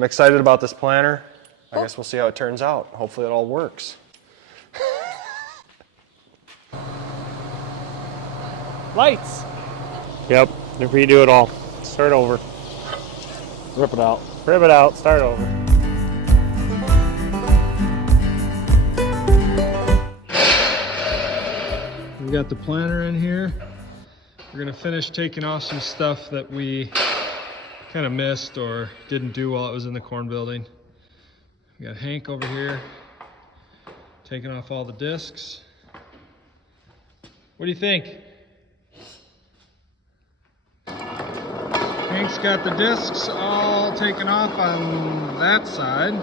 I'm excited about this planter. I guess we'll see how it turns out. Hopefully it all works. Lights. Yep, redo it all. Start over. Rip it out. Rip it out, start over. We got the planter in here. We're gonna finish taking off some stuff that we kind of missed or didn't do while it was in the corn building. We got Hank over here taking off all the discs. What do you think? Hank's got the discs all taken off on that side.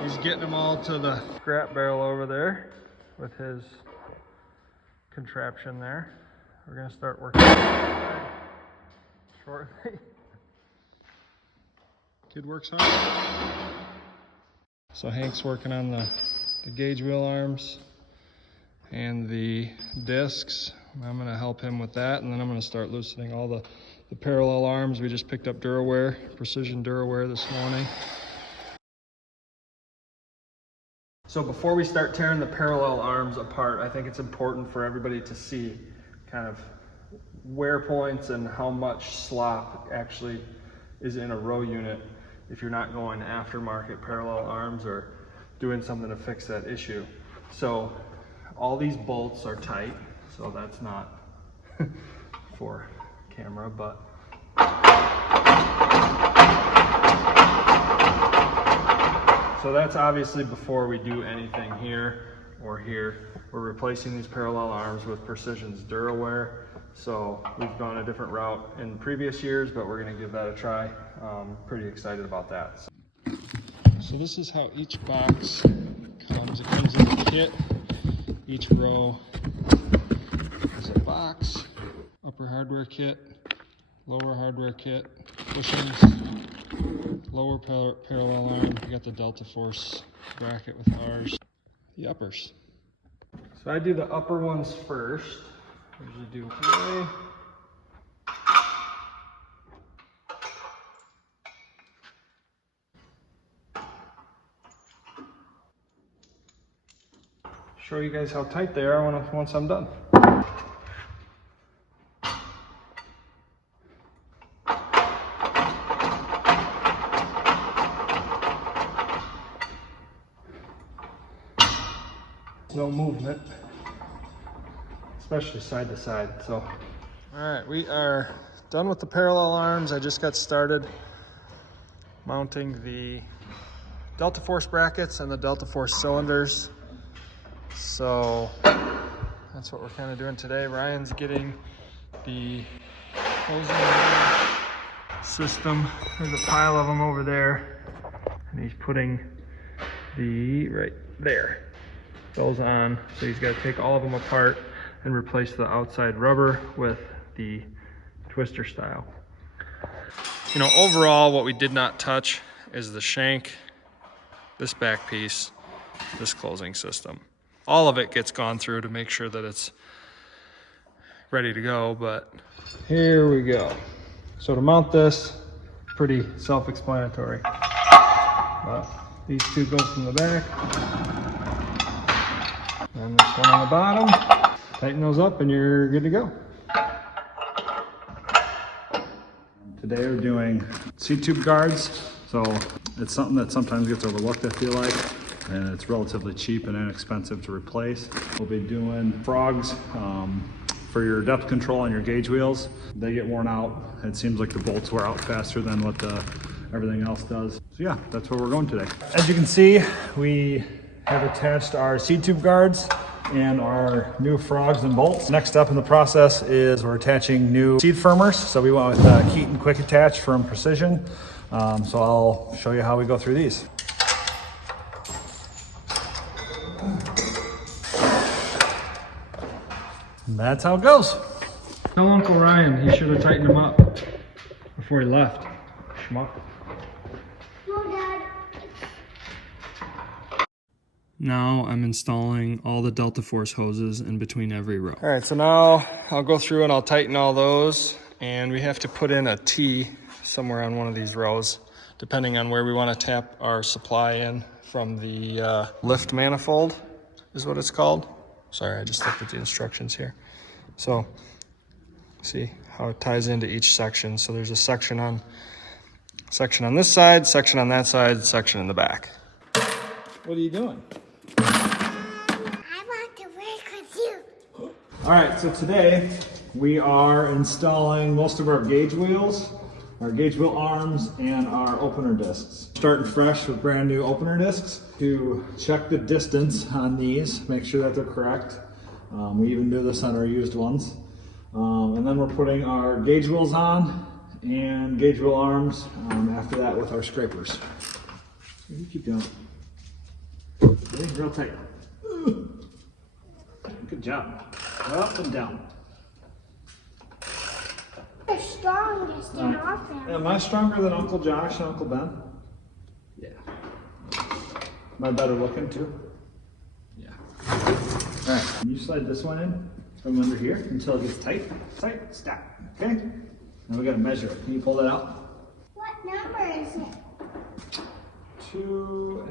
He's getting them all to the scrap barrel over there with his contraption there. We're gonna start working on that shortly. Kid works hard. So Hank's working on the gauge wheel arms and the discs. I'm gonna help him with that, and then I'm gonna start loosening all the parallel arms. We just picked up Durawear, Precision Durawear this morning. So before we start tearing the parallel arms apart, I think it's important for everybody to see kind of wear points and how much slop actually is in a row unit if you're not going aftermarket parallel arms or doing something to fix that issue. So all these bolts are tight, so that's not for camera, but so that's obviously before we do anything here or here. We're replacing these parallel arms with Precision's Durawear. So we've gone a different route in previous years, but we're gonna give that a try. Pretty excited about that. So this is how each box comes. It comes in a kit. Each row is a box, upper hardware kit, lower hardware kit, bushings, lower parallel arm. We got the DeltaForce bracket with ours, the uppers. So I do the upper ones first. I usually do today. Show you guys how tight they are once I'm done. No movement, especially side to side. So, all right, we are done with the parallel arms. I just got started mounting the DeltaForce brackets and the DeltaForce cylinders. So that's what we're kind of doing today. Ryan's getting the hosing system. There's a pile of them over there, and he's putting the right there. Those on. So he's got to take all of them apart and replace the outside rubber with the twister style. You know, overall what we did not touch is the shank, this back piece, this closing system. All of it gets gone through to make sure that it's ready to go, but here we go. So to mount this, pretty self-explanatory. These two go from the back, and this one on the bottom. Tighten those up and you're good to go. Today we're doing seed tube guards. So it's something that sometimes gets overlooked, I feel like, and it's relatively cheap and inexpensive to replace. We'll be doing frogs for your depth control on your gauge wheels. They get worn out. It seems like the bolts wear out faster than what everything else does. So yeah, that's where we're going today. As you can see, we have attached our seed tube guards and our new frogs and bolts. Next step in the process is we're attaching new seed firmers. So we went with Keaton Quick Attach from Precision. So I'll show you how we go through these. And that's how it goes. Tell Uncle Ryan he should have tightened them up before he left. Schmuck. No, Dad. Now I'm installing all the DeltaForce hoses in between every row. All right, so now I'll go through and I'll tighten all those, and we have to put in a T somewhere on one of these rows. depending on where we want to tap our supply in from the lift manifold is what it's called. Sorry, I just looked at the instructions here. So see how it ties into each section. So there's a section on this side, section on that side, section in the back. What are you doing? I want to work with you. All right, so today we are installing most of our gauge wheels, our gauge wheel arms, and our opener discs. Starting fresh with brand new opener discs to check the distance on these, make sure that they're correct. We even do this on our used ones. And then we're putting our gauge wheels on and gauge wheel arms after that with our scrapers. So you keep doing it. Okay, real tight. Good job. Up and down. The strongest in our family. Am I stronger than Uncle Josh and Uncle Ben? Yeah. Am I better looking too? Yeah. All right, you slide this one in from under here until it gets tight. Tight, stop. Okay? Now we gotta measure it. Can you pull that out? What number is it? 2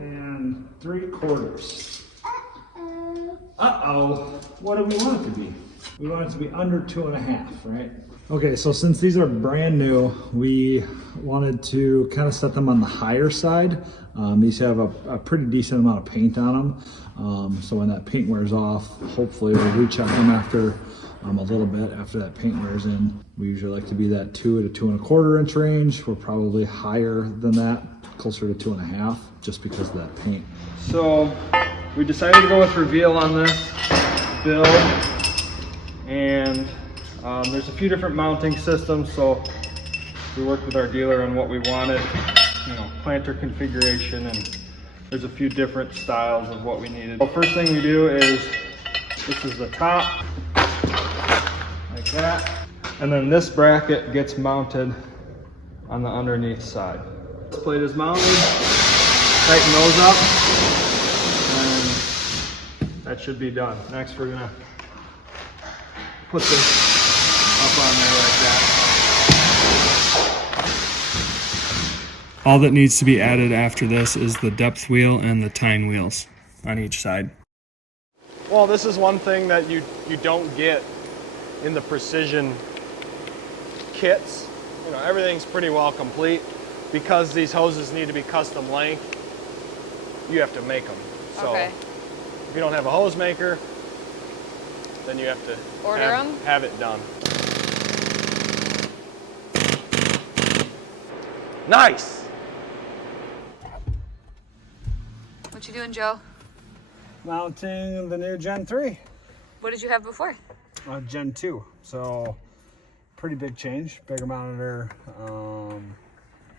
3/4. Uh-oh. Uh-oh. What do we want it to be? We want it to be under 2.5, right? Okay, so since these are brand new, we wanted to kind of set them on the higher side. These have a pretty decent amount of paint on them. So when that paint wears off, hopefully we'll recheck them after a little bit after that paint wears in. We usually like to be that 2 to 2 1/4 inch range. We're probably higher than that, closer to 2.5, just because of that paint. So we decided to go with reveal on this build, and there's a few different mounting systems, so we worked with our dealer on what we wanted, planter configuration, and there's a few different styles of what we needed. The first thing we do is, this is the top, like that, and then this bracket gets mounted on the underneath side. This plate is mounted, tighten those up, and that should be done. Next we're gonna put this up on there like that. All that needs to be added after this is the depth wheel and the tine wheels on each side. Well, this is one thing that you don't get in the Precision kits. Everything's pretty well complete. Because these hoses need to be custom length, you have to make them. So if you don't have a hose maker, then you have to have it done. Nice! What you doing, Joe? Mounting the new Gen 3. What did you have before? Gen 2. So pretty big change. Bigger monitor.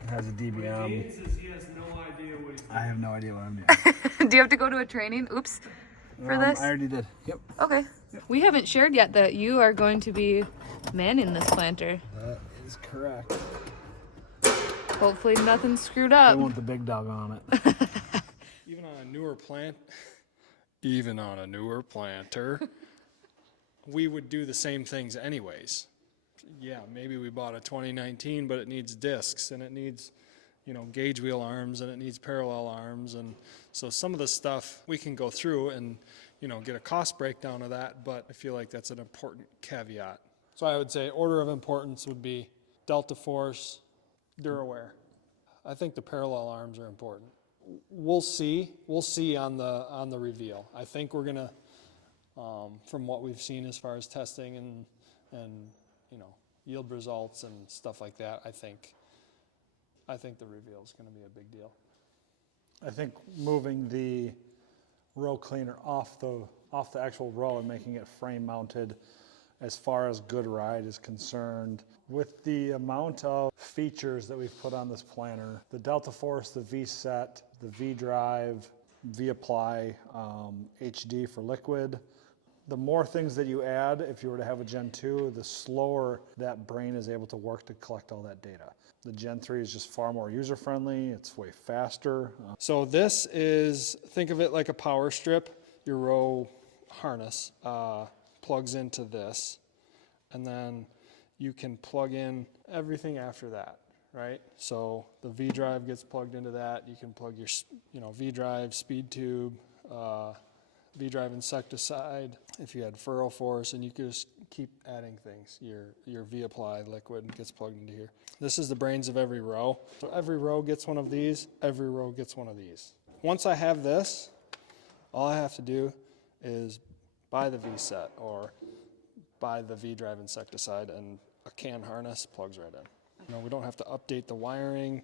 It has a DBM. He says he has no idea what he's doing. I have no idea what I'm doing. Do you have to go to a training? Oops. For this? I already did. Yep. Okay. We haven't shared yet that you are going to be manning this planter. That is correct. Hopefully nothing's screwed I up. want the big dog on it. Even on a newer planter, we would do the same things anyways. Yeah, maybe we bought a 2019, but it needs discs and it needs, gauge wheel arms and it needs parallel arms. And so some of the stuff we can go through and, get a cost breakdown of that, but I feel like that's an important caveat. So I would say order of importance would be DeltaForce, Durawear. I think the parallel arms are important. We'll see on the reveal. I think we're gonna, from what we've seen as far as testing and yield results and stuff like that, I think the reveal is going to be a big deal. I think moving the row cleaner off the actual row and making it frame mounted, as far as good ride is concerned, with the amount of features that we've put on this planter, the DeltaForce, the V-Set, the V-Drive, V-Apply, HD for liquid. The more things that you add, if you were to have a Gen 2, the slower that brain is able to work to collect all that data. The Gen 3 is just far more user-friendly, it's way faster. So this is, think of it like a power strip. Your row harness plugs into this, and then you can plug in everything after that, right? So the V drive gets plugged into that. You can plug your, V drive, speed tube, V drive insecticide. If you had furrow force, and you could just keep adding things. Your V apply liquid gets plugged into here. This is the brains of every row. So every row gets one of these. Every row gets one of these. Once I have this, all I have to do is buy the V set or buy the V drive insecticide, and a can harness plugs right in. We don't have to update the wiring.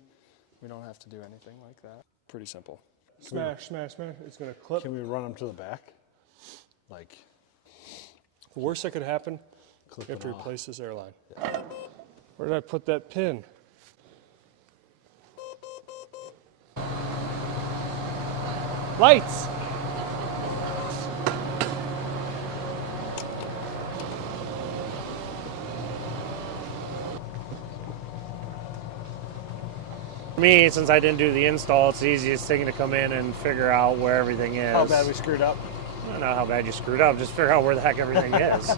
We don't have to do anything like that. Pretty simple. Smash, smash, smash. It's gonna clip. Can we run them to the back? Like, The worst that could happen, clip you have it to off. replace this airline. Where did I put that pin? Lights! For me, since I didn't do the install, it's the easiest thing to come in and figure out where everything is. How bad we screwed up. I don't know how bad you screwed up, just figure out where the heck everything is.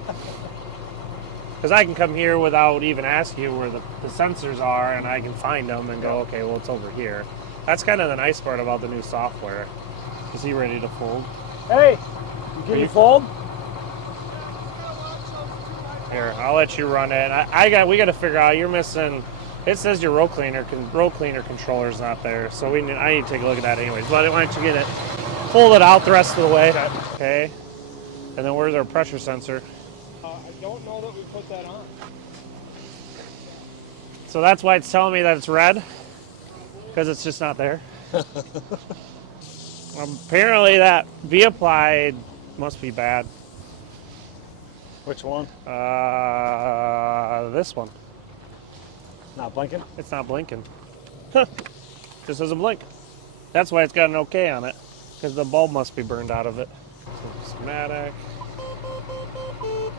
Because I can come here without even asking you where the sensors are, and I can find them and go, okay, well, it's over here. That's kind of the nice part about the new software. Is he ready to fold? Hey, can you fold? Here, I'll let you run it. We got to figure out, you're missing, it says your row cleaner controller's not there, so I need to take a look at that anyways. But why don't you get it, fold it out the rest of the way. Okay. And then where's our pressure sensor? I don't know that we put that on. So that's why it's telling me that it's red, because it's just not there. Apparently that V applied must be bad. Which one? This one. Not blinking? It's not blinking. Just doesn't blink. That's why it's got an OK on it, because the bulb must be burned out of it. So schematic.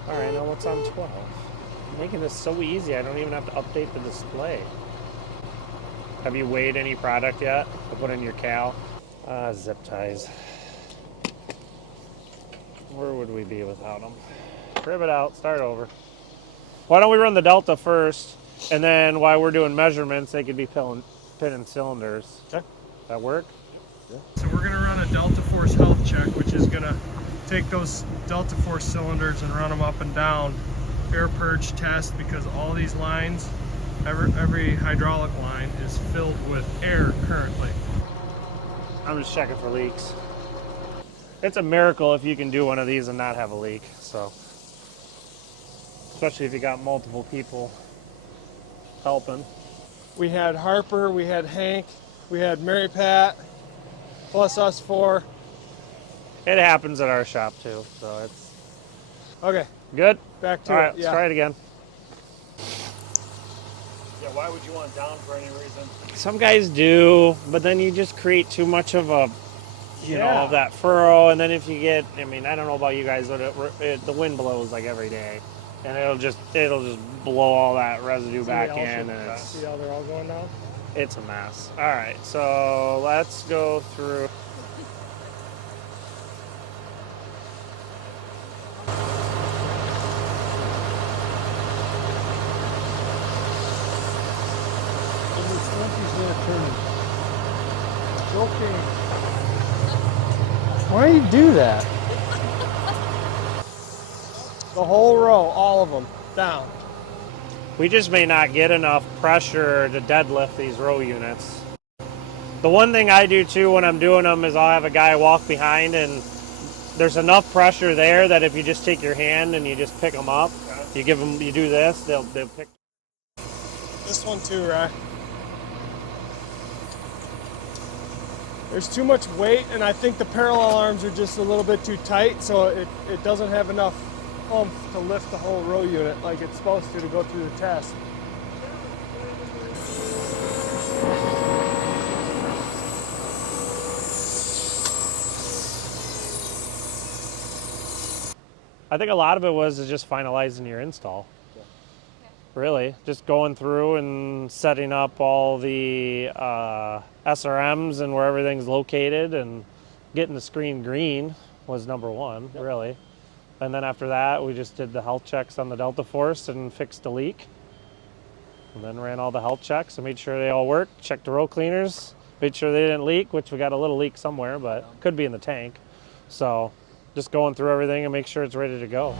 All right, now what's on 12? Making this so easy, I don't even have to update the display. Have you weighed any product yet to put in your cal? Zip ties. Where would we be without them? Rip it out, start over. Why don't we run the Delta first, and then while we're doing measurements, they could be pinning cylinders. Okay. That work? So we're gonna run a DeltaForce health check, which is gonna take those DeltaForce cylinders and run them up and down, air purge test, because all these lines, every hydraulic line is filled with air currently. I'm just checking for leaks. It's a miracle if you can do one of these and not have a leak, so. Especially if you got multiple people helping. We had Harper, we had Hank, we had Mary Pat, plus us four. It happens at our shop too, so it's Okay, good. back to All it. right, let's try it again. Yeah, why would you want it down for any reason? Some guys do, but then you just create too much of a, you know, Yeah. of that furrow, and then if you get, I mean, I don't know about you guys, but the wind blows like every day, and it'll just blow all that residue back in, and it's See how they're all going down? a mess. All right, so let's go through. Okay. Why do you do that? The whole row, all of them, down. We just may not get enough pressure to deadlift these row units. The one thing I do too when I'm doing them is I'll have a guy walk behind, and there's enough pressure there that if you just take your hand and you just pick them up, you do this, they'll pick. This one too, right? There's too much weight, and I think the parallel arms are just a little bit too tight, so it doesn't have enough oomph to lift the whole row unit like it's supposed to go through the test. I think a lot of it was just finalizing your install. Really, just going through and setting up all the SRMs and where everything's located, and getting the screen green was number one, really. And then after that, we just did the health checks on the DeltaForce and fixed the leak. And then ran all the health checks and made sure they all worked. Checked the row cleaners, made sure they didn't leak, which we got a little leak somewhere, but could be in the tank. So just going through everything and make sure it's ready to go.